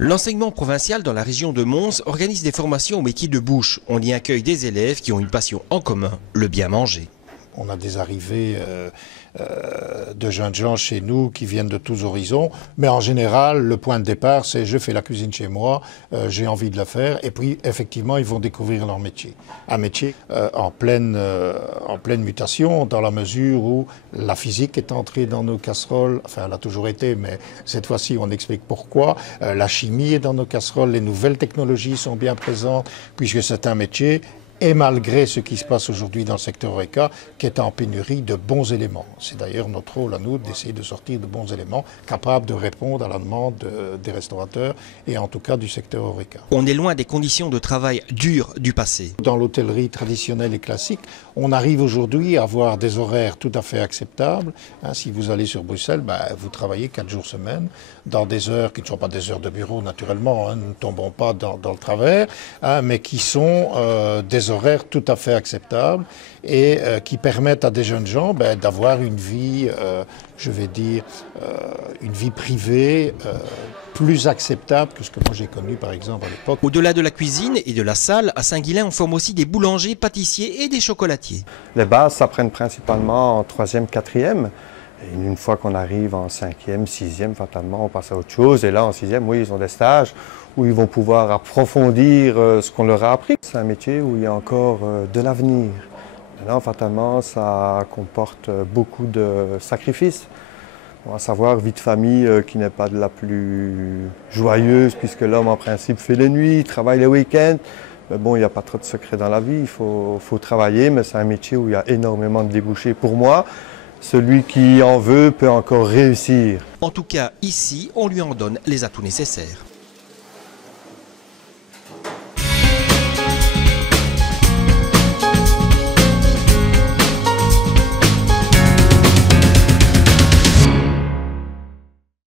L'enseignement provincial dans la région de Mons organise des formations au métier de bouche. On y accueille des élèves qui ont une passion en commun, le bien manger. On a des arrivées de jeunes gens chez nous qui viennent de tous horizons. Mais en général, le point de départ, c'est je fais la cuisine chez moi, j'ai envie de la faire. Et puis, effectivement, ils vont découvrir leur métier. Un métier en pleine mutation, dans la mesure où la physique est entrée dans nos casseroles. Enfin, elle a toujours été, mais cette fois-ci, on explique pourquoi. La chimie est dans nos casseroles, les nouvelles technologies sont bien présentes, puisque c'est un métier. Et malgré ce qui se passe aujourd'hui dans le secteur HoReCa, qui est en pénurie de bons éléments. C'est d'ailleurs notre rôle à nous d'essayer de sortir de bons éléments capables de répondre à la demande des restaurateurs et en tout cas du secteur HoReCa. On est loin des conditions de travail dures du passé. Dans l'hôtellerie traditionnelle et classique, on arrive aujourd'hui à avoir des horaires tout à fait acceptables. Si vous allez sur Bruxelles, vous travaillez 4 jours semaine dans des heures qui ne sont pas des heures de bureau naturellement, nous ne tombons pas dans le travers, mais qui sont des horaires tout à fait acceptables et qui permettent à des jeunes gens d'avoir une vie, une vie privée plus acceptable que ce que moi j'ai connu par exemple à l'époque. Au-delà de la cuisine et de la salle, à Saint-Guilain, on forme aussi des boulangers, pâtissiers et des chocolatiers. Les bases s'apprennent principalement en 3e, 4e. Et une fois qu'on arrive en 5e, 6e, fatalement, on passe à autre chose. Et là, en 6e, oui, ils ont des stages où ils vont pouvoir approfondir ce qu'on leur a appris. C'est un métier où il y a encore de l'avenir. Maintenant, fatalement, ça comporte beaucoup de sacrifices. On va savoir, vie de famille qui n'est pas de la plus joyeuse, puisque l'homme, en principe, fait les nuits, travaille les week-ends. Mais bon, il n'y a pas trop de secrets dans la vie. Il faut travailler, mais c'est un métier où il y a énormément de débouchés pour moi. Celui qui en veut peut encore réussir. En tout cas, ici, on lui en donne les atouts nécessaires.